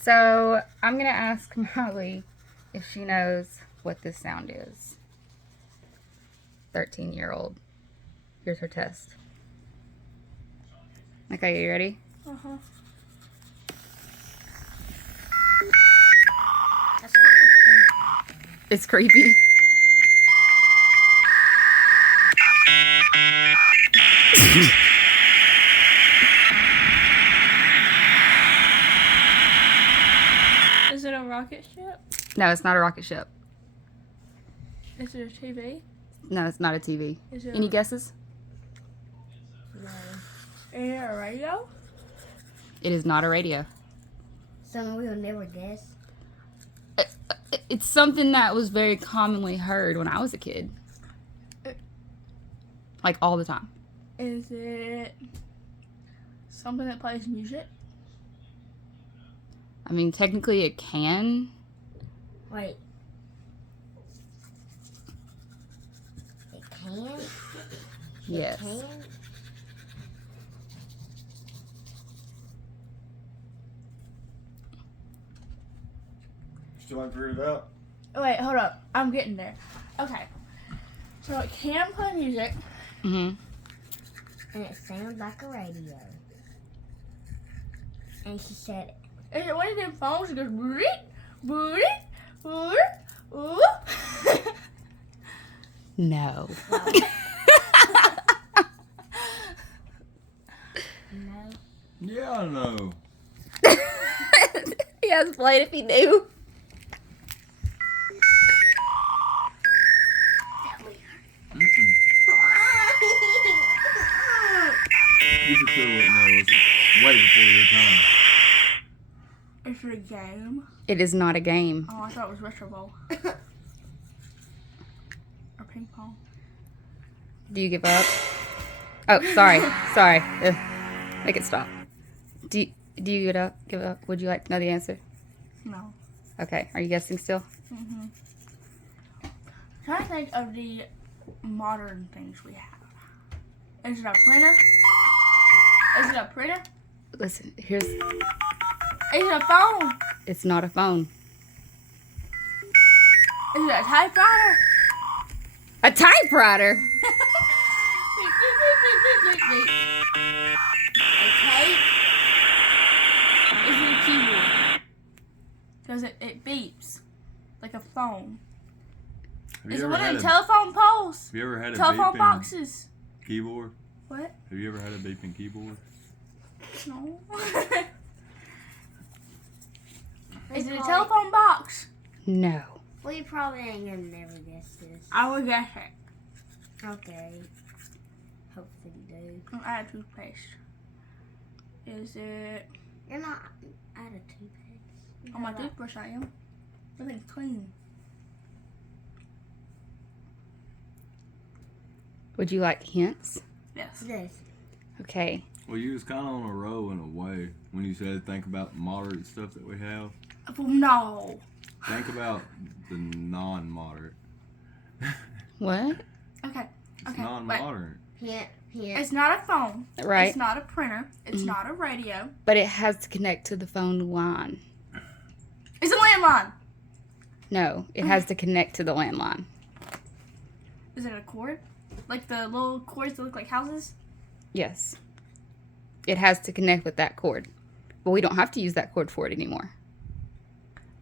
So I'm going to ask Molly if she knows what this sound is. 13-year-old. Here's her test. Okay, you ready? Uh-huh. That's kind of creepy. It's creepy. Is it a rocket ship? No, it's not a rocket ship. Is it a TV? No, it's not a TV. Is it Any guesses? No. Is it a radio? It is not a radio. Something we will never guess. It's something that was very commonly heard when I was a kid. Like all the time. Is it something that plays music? I mean, technically it can. Wait. It can? Yes. It can? Still haven't figured it out? Oh, wait, hold up. I'm getting there. Okay. So it can play music. Mm-hmm. And it sounds like a radio. And she said, Is it one of them phones that goes boot boot boot ooh? No. no. Yeah, I know. He has played if he knew. Mm-mm. You for sure wouldn't know. It's way before your time. Is it a game? It is not a game. Oh, I thought it was retro ball. Or ping pong. Do you give up? Oh, sorry. Sorry. Make it stop. Do you give up? Give up? Would you like to know the answer? No. Okay. Are you guessing still? Mm-hmm. Trying to think of the modern things we have. Is it a printer? Is it a printer? Listen, here's... Is it a phone? It's not a phone. Is it a typewriter? A typewriter? Okay. Is it a keyboard? Because it beeps like a phone. Have Is you it ever one had of a, them telephone poles? have you ever had a Telephone beeping boxes? keyboard? What? Have you ever had a beeping keyboard? No. We Is it a probably- telephone box? No. We probably ain't gonna never guess this. I would guess it. Okay. Hopefully you do. I have toothpaste. Is it You're not out of toothpaste. on my toothbrush? I am. Everything's clean. Would you like hints? Yes. This. Okay. Well, you was kind of on a roll in a way when you said think about moderate stuff that we have. No. Think about the non-moderate. What? Okay. It's Okay. non-moderate. Hint. It's not a phone. Right. It's not a printer. It's not a radio. But it has to connect to the phone line. It's a landline. No, it has to connect to the landline. Is it a cord? Like the little cords that look like houses? Yes. It has to connect with that cord. But we don't have to use that cord for it anymore.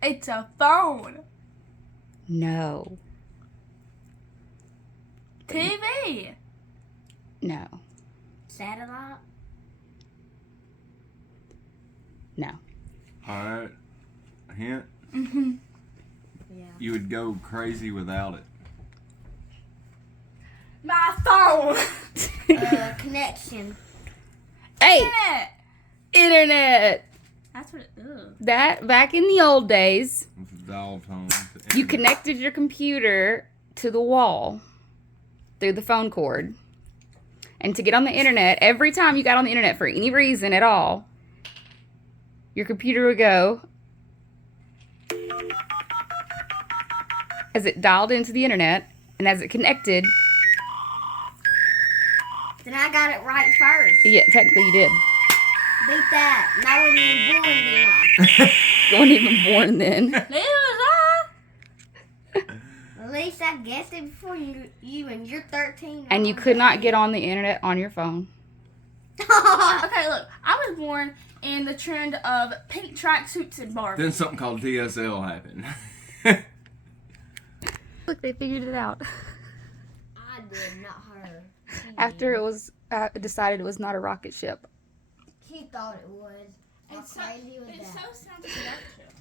It's a phone. No. TV. No. Satellite. No. Alright. A hint. Mm-hmm. Yeah. You would go crazy without it. My phone. Connection. Hey! Internet. Internet! That's what it is. That, back in the old days, With the dial tone. you connected your computer to the wall through the phone cord. And to get on the internet, every time you got on the internet for any reason at all, your computer would go as it dialed into the internet, and as it connected, Then I got it right first. yeah, technically you did. Beat that. Not when you were born then. You weren't even born then. Neither was At least I guessed it before you and you're 13. And you could not get on the internet on your phone. I. Okay, look. I was born in the trend of pink tracksuits and Barbie. Then something called TSL happened. Look, they figured it out. I did, not her. She After did. it was decided it was not a rocket ship. She thought it was. How It's so, crazy was it's that? so sounds productive.